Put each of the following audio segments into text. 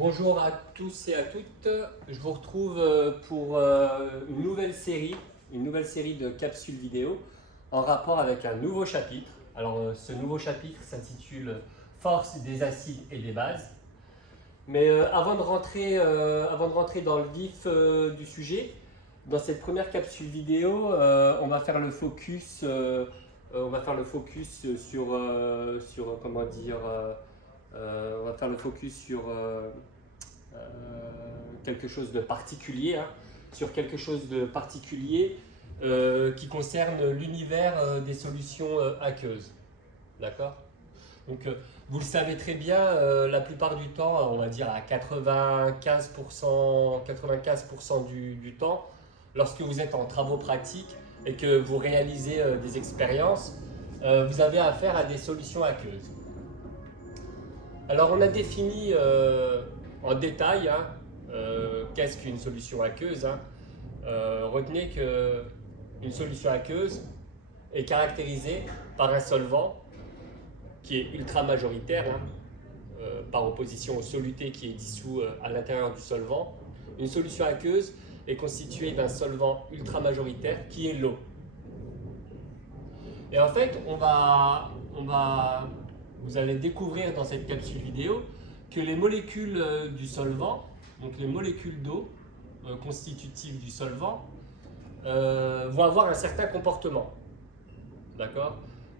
Bonjour à tous et à toutes. Je vous retrouve pour une nouvelle série de capsules vidéo en rapport avec un nouveau chapitre. Alors ce nouveau chapitre s'intitule Force des acides et des bases. Mais avant de rentrer dans le vif du sujet, dans cette première capsule vidéo, on va faire le focus sur comment dire, on va faire le focus sur quelque chose de particulier, hein, sur quelque chose de particulier qui concerne l'univers des solutions aqueuses. D'accord? Donc, vous le savez très bien, la plupart du temps, on va dire à 95% du temps, lorsque vous êtes en travaux pratiques et que vous réalisez des expériences, vous avez affaire à des solutions aqueuses. Alors, on a défini en détail qu'est-ce qu'une solution aqueuse. Retenez qu'une solution aqueuse est caractérisée par un solvant qui est ultra majoritaire, par opposition au soluté qui est dissous à l'intérieur du solvant. Une solution aqueuse est constituée d'un solvant ultra majoritaire qui est l'eau. Et en fait, vous allez découvrir dans cette capsule vidéo que les molécules du solvant, donc les molécules d'eau constitutives du solvant, vont avoir un certain comportement. D'accord ?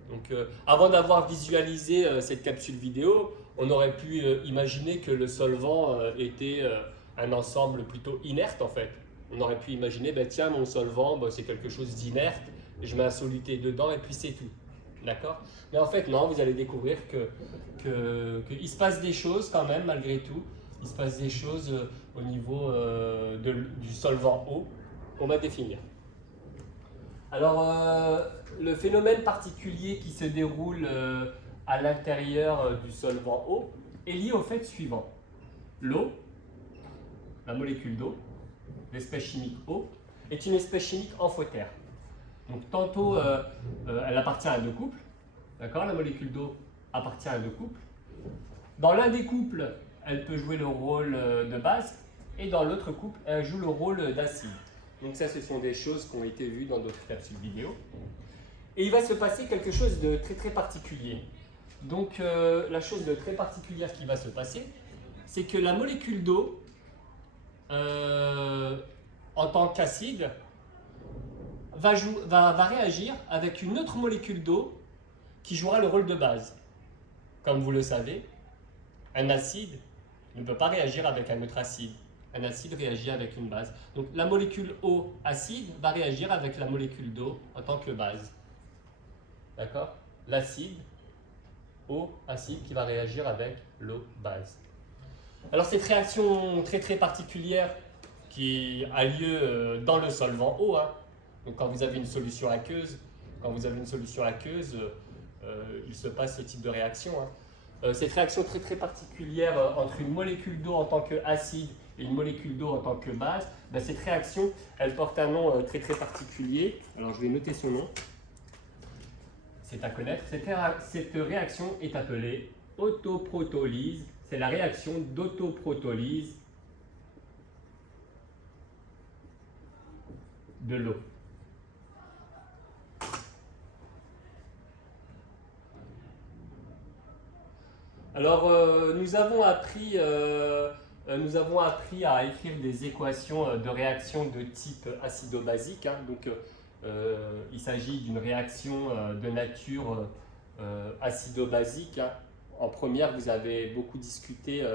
Donc, avant d'avoir visualisé cette capsule vidéo, on aurait pu imaginer que le solvant était un ensemble plutôt inerte en fait. On aurait pu imaginer, tiens, mon solvant, c'est quelque chose d'inerte, je mets un soluté dedans et puis c'est tout. D'accord ? Mais en fait, non, vous allez découvrir qu'il se passe des choses quand même, malgré tout. Il se passe des choses au niveau du solvant eau qu'on va définir. Alors, le phénomène particulier qui se déroule à l'intérieur du solvant eau est lié au fait suivant. L'eau, la molécule d'eau, l'espèce chimique eau, est une espèce chimique amphotère. Donc, tantôt, elle appartient à deux couples. D'accord ? La molécule d'eau appartient à deux couples. Dans l'un des couples, elle peut jouer le rôle de base, et dans l'autre couple, elle joue le rôle d'acide. Donc ça, ce sont des choses qui ont été vues dans d'autres capsules vidéo. Et il va se passer quelque chose de très très particulier. Donc la chose de très particulière qui va se passer, c'est que la molécule d'eau, en tant qu'acide, va réagir avec une autre molécule d'eau qui jouera le rôle de base. Comme vous le savez, un acide ne peut pas réagir avec un autre acide. Un acide réagit avec une base. Donc la molécule eau acide va réagir avec la molécule d'eau en tant que base. D'accord ? L'acide, eau acide qui va réagir avec l'eau base. Alors cette réaction très très particulière qui a lieu dans le solvant eau, donc quand vous avez une solution aqueuse, il se passe ce type de réaction. Cette réaction très très particulière entre une molécule d'eau en tant qu'acide et une molécule d'eau en tant que base, cette réaction, elle porte un nom très très particulier. Alors je vais noter son nom. C'est à connaître. Cette réaction est appelée autoprotolyse. C'est la réaction d'autoprotolyse de l'eau. Alors, nous avons appris à écrire des équations de réaction de type acido-basique. Donc, il s'agit d'une réaction de nature acido-basique. En première, vous avez beaucoup discuté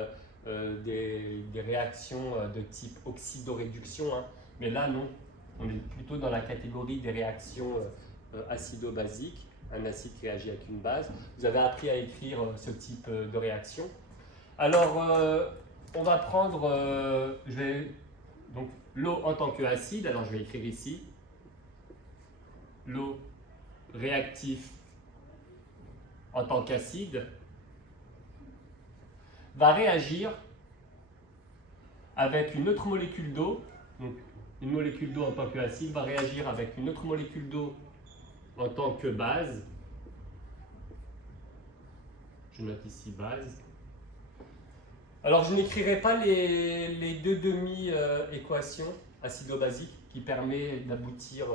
des réactions de type oxydoréduction. Mais là, non. On est plutôt dans la catégorie des réactions acido-basiques. Un acide qui réagit avec une base. Vous avez appris à écrire ce type de réaction. Alors, on va prendre donc l'eau en tant qu'acide. Alors, je vais écrire ici l'eau réactif en tant qu'acide va réagir avec une autre molécule d'eau. Donc, une molécule d'eau en tant qu'acide va réagir avec une autre molécule d'eau en tant que base. Je note ici base. Alors je n'écrirai pas les deux demi-équations acido-basiques qui permet d'aboutir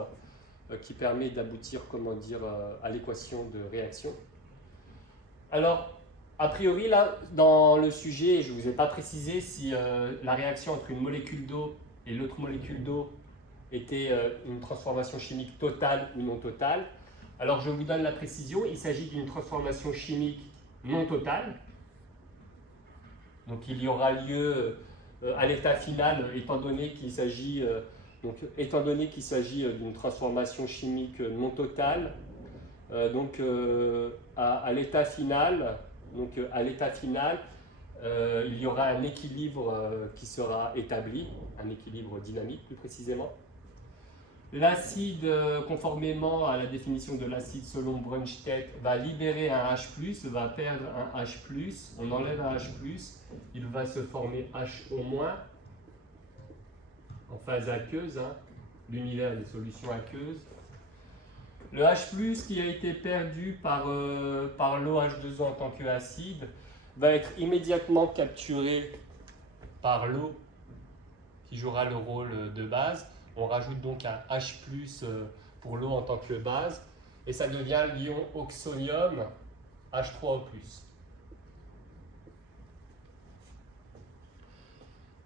comment dire, à l'équation de réaction. Alors, a priori, là, dans le sujet, je ne vous ai pas précisé si la réaction entre une molécule d'eau et l'autre molécule d'eau était une transformation chimique totale ou non totale. Alors, je vous donne la précision. Il s'agit d'une transformation chimique non totale. Donc, il y aura lieu à l'état final, étant donné qu'il s'agit d'une transformation chimique non totale. À l'état final, il y aura un équilibre qui sera établi, un équilibre dynamique plus précisément. L'acide, conformément à la définition de l'acide selon Brønsted, va libérer un H+, va perdre un H+, on enlève un H+, il va se former HO- en phase aqueuse, l'univers des solutions aqueuses. Le H+, qui a été perdu par l'OH2O en tant qu'acide, va être immédiatement capturé par l'eau qui jouera le rôle de base. On rajoute donc un H+, pour l'eau en tant que base, et ça devient l'ion oxonium H3O+.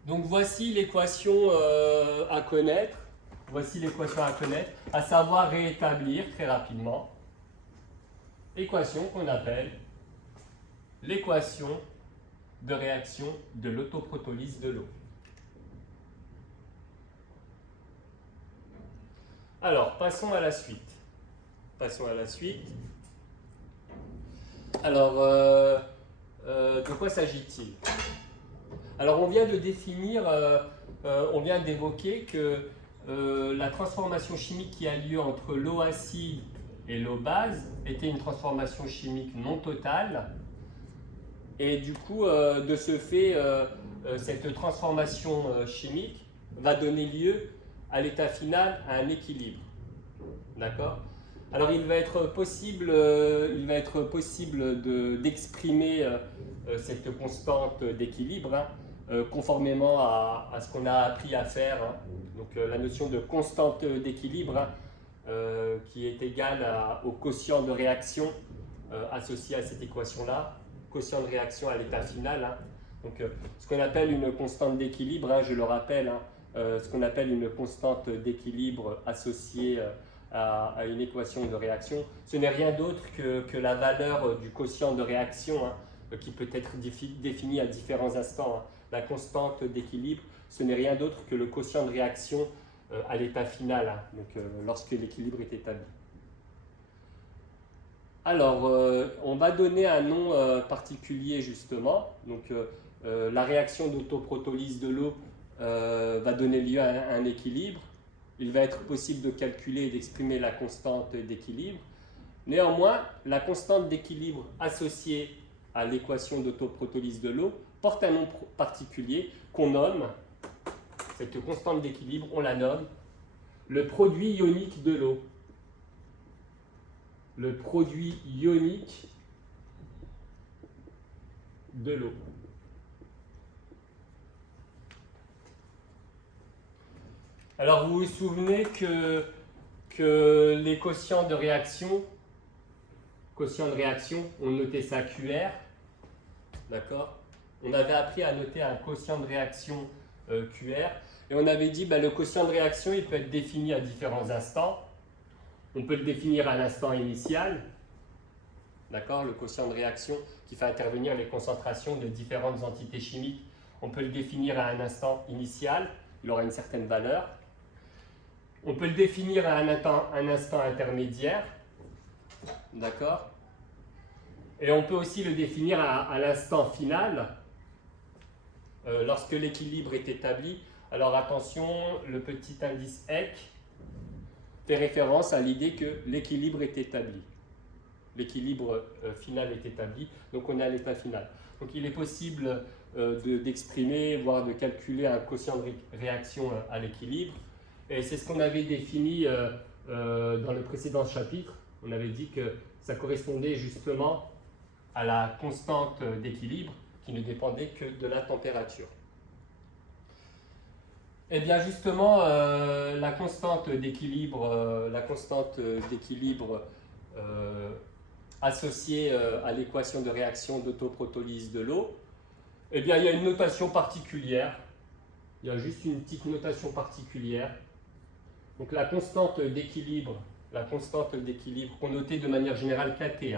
Donc voici l'équation à connaître. Voici l'équation à connaître, à savoir réétablir très rapidement. Équation qu'on appelle l'équation de réaction de l'autoprotolyse de l'eau. Alors, passons à la suite. Alors, de quoi s'agit-il? Alors, on vient d'évoquer que la transformation chimique qui a lieu entre l'eau acide et l'eau base était une transformation chimique non totale. Et du coup, de ce fait, cette transformation chimique va donner lieu à l'état final à un équilibre. D'accord? Alors il va être possible d'exprimer cette constante d'équilibre conformément à ce qu'on a appris à faire. Donc la notion de constante d'équilibre qui est égale au quotient de réaction associé à cette équation-là, quotient de réaction à l'état final. Donc ce qu'on appelle une constante d'équilibre, je le rappelle, ce qu'on appelle une constante d'équilibre associée à une équation de réaction, ce n'est rien d'autre que la valeur du quotient de réaction qui peut être définie à différents instants. La constante d'équilibre, ce n'est rien d'autre que le quotient de réaction à l'état final, donc lorsque l'équilibre est établi. Alors, on va donner un nom particulier justement. Donc, la réaction d'autoprotolyse de l'eau va donner lieu à un équilibre. Il va être possible de calculer et d'exprimer la constante d'équilibre. Néanmoins, la constante d'équilibre associée à l'équation d'autoprotolyse de l'eau porte un nom particulier qu'on nomme, cette constante d'équilibre, on la nomme le produit ionique de l'eau. Le produit ionique de l'eau. Alors vous vous souvenez que les quotients de réaction, on notait ça QR, d'accord? On avait appris à noter un quotient de réaction QR, et on avait dit le quotient de réaction il peut être défini à différents instants. On peut le définir à l'instant initial, d'accord? Le quotient de réaction qui fait intervenir les concentrations de différentes entités chimiques. On peut le définir à un instant initial, il aura une certaine valeur. On peut le définir à un instant intermédiaire, d'accord? Et on peut aussi le définir à l'instant final, lorsque l'équilibre est établi. Alors attention, le petit indice EC fait référence à l'idée que l'équilibre est établi. L'équilibre final est établi, donc on est à l'état final. Donc il est possible d'exprimer, voire de calculer un quotient de réaction à l'équilibre. Et c'est ce qu'on avait défini dans le précédent chapitre. On avait dit que ça correspondait justement à la constante d'équilibre qui ne dépendait que de la température. Et bien justement, la constante d'équilibre associée à l'équation de réaction d'autoprotolyse de l'eau, eh bien il y a une notation particulière. Il y a juste une petite notation particulière. Donc la constante d'équilibre qu'on notait de manière générale KT.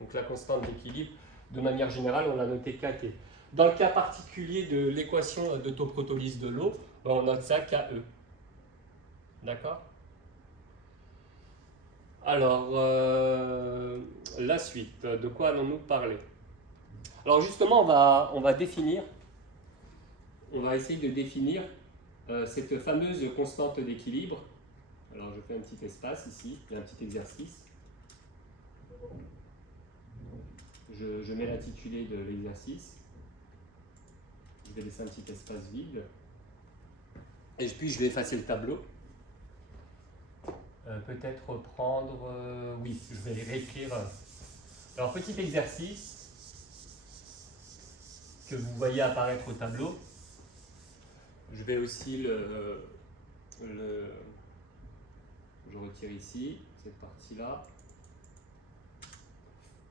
Donc la constante d'équilibre, de manière générale, on l'a noté KT. Dans le cas particulier de l'équation d'autoprotolyse de l'eau, on note ça KE. D'accord? Alors, la suite, de quoi allons-nous parler? Alors justement, on va essayer de définir cette fameuse constante d'équilibre. Alors je fais un petit espace ici, il y a un petit exercice. Je mets l'intitulé de l'exercice. Je vais laisser un petit espace vide. Et puis je vais effacer le tableau. Peut-être prendre... oui, je vais réécrire. Alors petit exercice que vous voyez apparaître au tableau. Je vais aussi je retire ici, cette partie-là,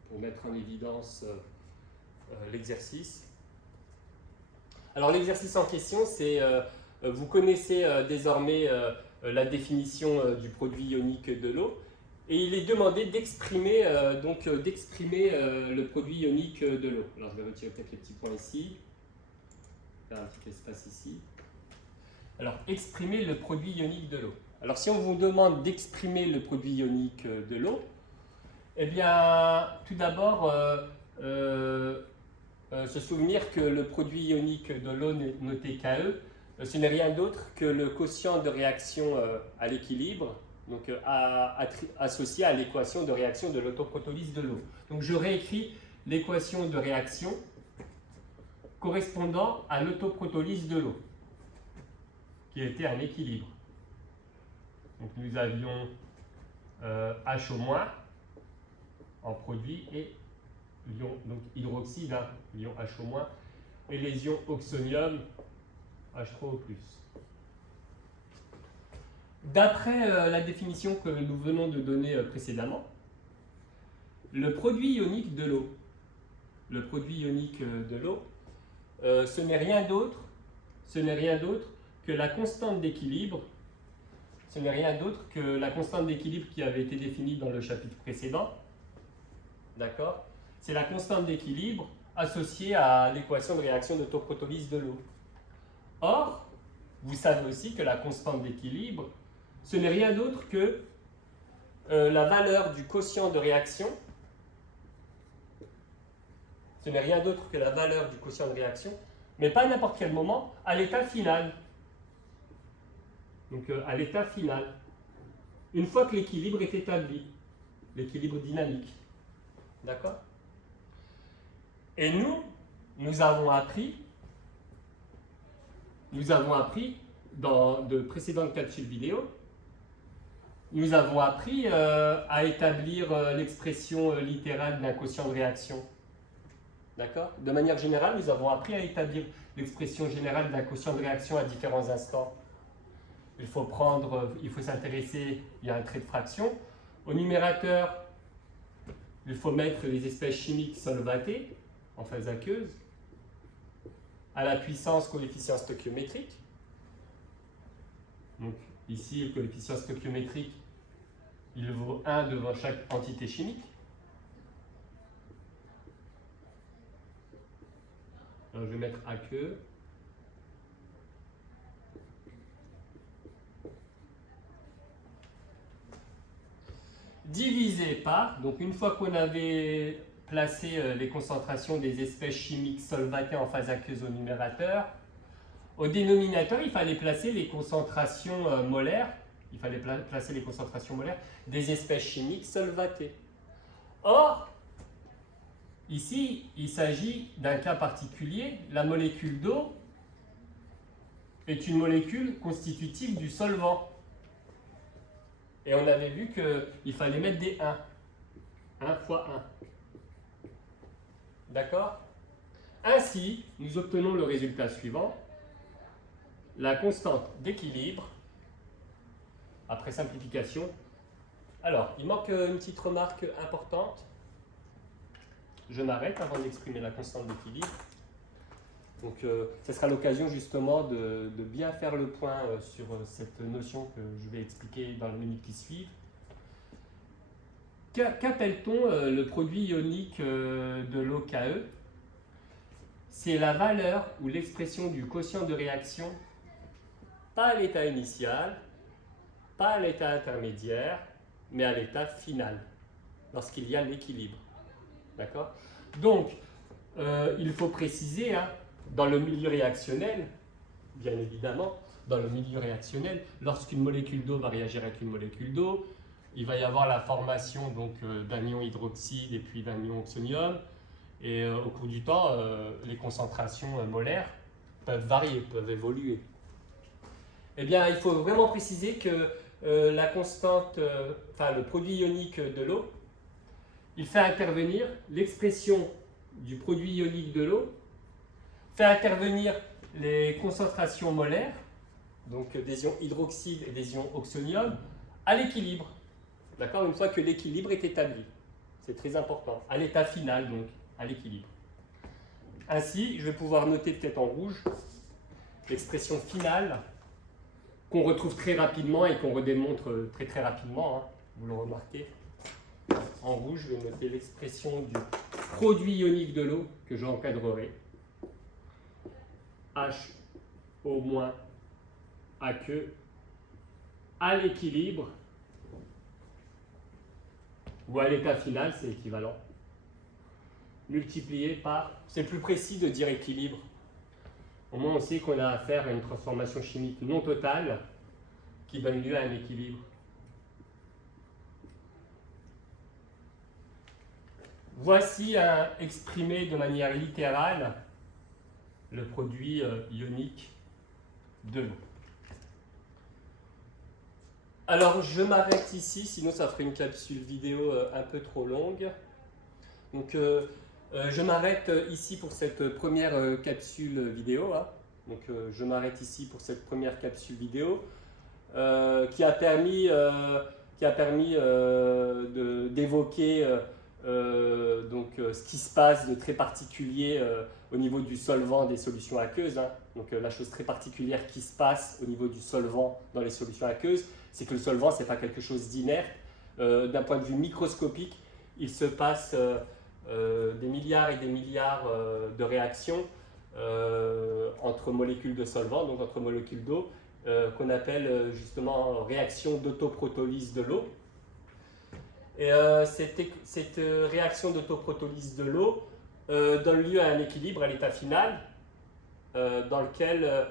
pour mettre en évidence l'exercice. Alors l'exercice en question, c'est, vous connaissez désormais la définition du produit ionique de l'eau, et il est demandé d'exprimer le produit ionique de l'eau. Alors je vais retirer peut-être les petits points ici, faire un petit espace ici. Alors exprimer le produit ionique de l'eau. Alors si on vous demande d'exprimer le produit ionique de l'eau, eh bien tout d'abord se souvenir que le produit ionique de l'eau noté KE, ce n'est rien d'autre que le quotient de réaction à l'équilibre, donc associé à l'équation de réaction de l'autoprotolyse de l'eau. Donc je réécris l'équation de réaction correspondant à l'autoprotolyse de l'eau, qui était un équilibre. Donc nous avions H au moins en produit et ion, donc hydroxyde, ion H au moins, et les ions oxonium H3O+. D'après la définition que nous venons de donner précédemment, le produit ionique de l'eau, ce n'est rien d'autre que la constante d'équilibre, qui avait été définie dans le chapitre précédent. D'accord? C'est la constante d'équilibre associée à l'équation de réaction d'autoprotolyse de l'eau. Or, vous savez aussi que la constante d'équilibre, ce n'est rien d'autre que la valeur du quotient de réaction. Ce n'est rien d'autre que la valeur du quotient de réaction, mais pas à n'importe quel moment, à l'état final. Donc à l'état final, une fois que l'équilibre est établi, l'équilibre dynamique. D'accord? Et nous avons appris dans de précédentes calculs vidéo, nous avons appris à établir l'expression littérale d'un quotient de réaction. D'accord? De manière générale, nous avons appris à établir l'expression générale d'un quotient de réaction à différents instants. Il faut s'intéresser, il y a un trait de fraction. Au numérateur, il faut mettre les espèces chimiques solvatées en phase aqueuse à la puissance coefficient stoichiométrique. Donc ici, le coefficient stoichiométrique, il vaut 1 devant chaque entité chimique. Alors, je vais mettre aqueux. Divisé par, donc une fois qu'on avait placé les concentrations des espèces chimiques solvatées en phase aqueuse au numérateur, au dénominateur, il fallait placer les concentrations molaires, des espèces chimiques solvatées. Or, ici, il s'agit d'un cas particulier. La molécule d'eau est une molécule constitutive du solvant. Et on avait vu qu'il fallait mettre des 1. 1 fois 1. D'accord? Ainsi, nous obtenons le résultat suivant. La constante d'équilibre, après simplification. Alors, il manque une petite remarque importante. Je m'arrête avant d'exprimer la constante d'équilibre. Donc, ce sera l'occasion justement de bien faire le point sur cette notion que je vais expliquer dans les minutes qui suivent. Qu'appelle-t-on le produit ionique de l'eau KE? C'est la valeur ou l'expression du quotient de réaction, pas à l'état initial, pas à l'état intermédiaire, mais à l'état final, lorsqu'il y a l'équilibre. D'accord? Donc, il faut préciser, hein, dans le milieu réactionnel, bien évidemment, dans le milieu réactionnel, lorsqu'une molécule d'eau va réagir avec une molécule d'eau, il va y avoir la formation d'un ion hydroxyde et puis d'un ion oxonium. Et au cours du temps, les concentrations molaires peuvent varier, peuvent évoluer. Eh bien, il faut vraiment préciser que la constante, le produit ionique de l'eau, il fait intervenir l'expression du produit ionique de l'eau, fait intervenir les concentrations molaires, donc des ions hydroxyde et des ions oxonium, à l'équilibre. D'accord? Une fois que l'équilibre est établi. C'est très important. À l'état final, donc, à l'équilibre. Ainsi, je vais pouvoir noter peut-être en rouge l'expression finale qu'on retrouve très rapidement et qu'on redémontre très très rapidement, hein, vous le remarquez. En rouge, je vais noter l'expression du produit ionique de l'eau que j'encadrerai. HO- AQ à l'équilibre ou à l'état final, c'est équivalent, multiplié par, c'est plus précis de dire équilibre. Au moins on sait qu'on a affaire à une transformation chimique non totale qui donne lieu à un équilibre. Voici exprimé de manière littérale le produit ionique de l'eau. Alors je m'arrête ici, sinon ça ferait une capsule vidéo un peu trop longue. Donc je m'arrête ici pour cette première capsule vidéo. Hein. Donc je m'arrête ici pour cette première capsule vidéo qui a permis d'évoquer ce qui se passe de très particulier au niveau du solvant des solutions aqueuses. Hein. Donc la chose très particulière qui se passe au niveau du solvant dans les solutions aqueuses, c'est que le solvant, ce n'est pas quelque chose d'inerte. D'un point de vue microscopique, il se passe des milliards et des milliards de réactions entre molécules de solvant, donc entre molécules d'eau, qu'on appelle justement réaction d'autoprotolyse de l'eau. Et cette réaction d'autoprotolyse de l'eau donne lieu à un équilibre à l'état final, dans lequel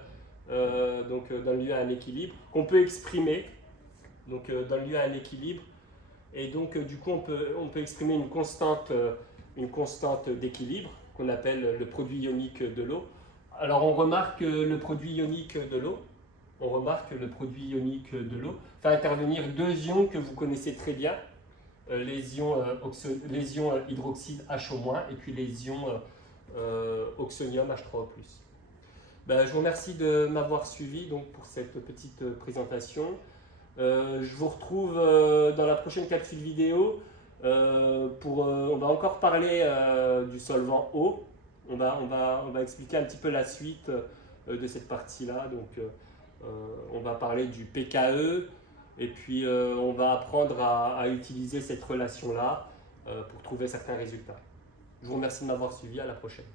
donne lieu à un équilibre qu'on peut exprimer, donc donne lieu à un équilibre, et donc du coup on peut exprimer une constante d'équilibre qu'on appelle le produit ionique de l'eau. Alors on remarque le produit ionique de l'eau, fait intervenir deux ions que vous connaissez très bien, les ions hydroxyde HO- et puis les ions oxonium H3O+. Je vous remercie de m'avoir suivi donc, pour cette petite présentation. Je vous retrouve dans la prochaine capsule vidéo. On va encore parler du solvant eau. On va expliquer un petit peu la suite de cette partie-là. Donc, on va parler du PKE et puis on va apprendre à utiliser cette relation-là pour trouver certains résultats. Je vous remercie de m'avoir suivi. À la prochaine.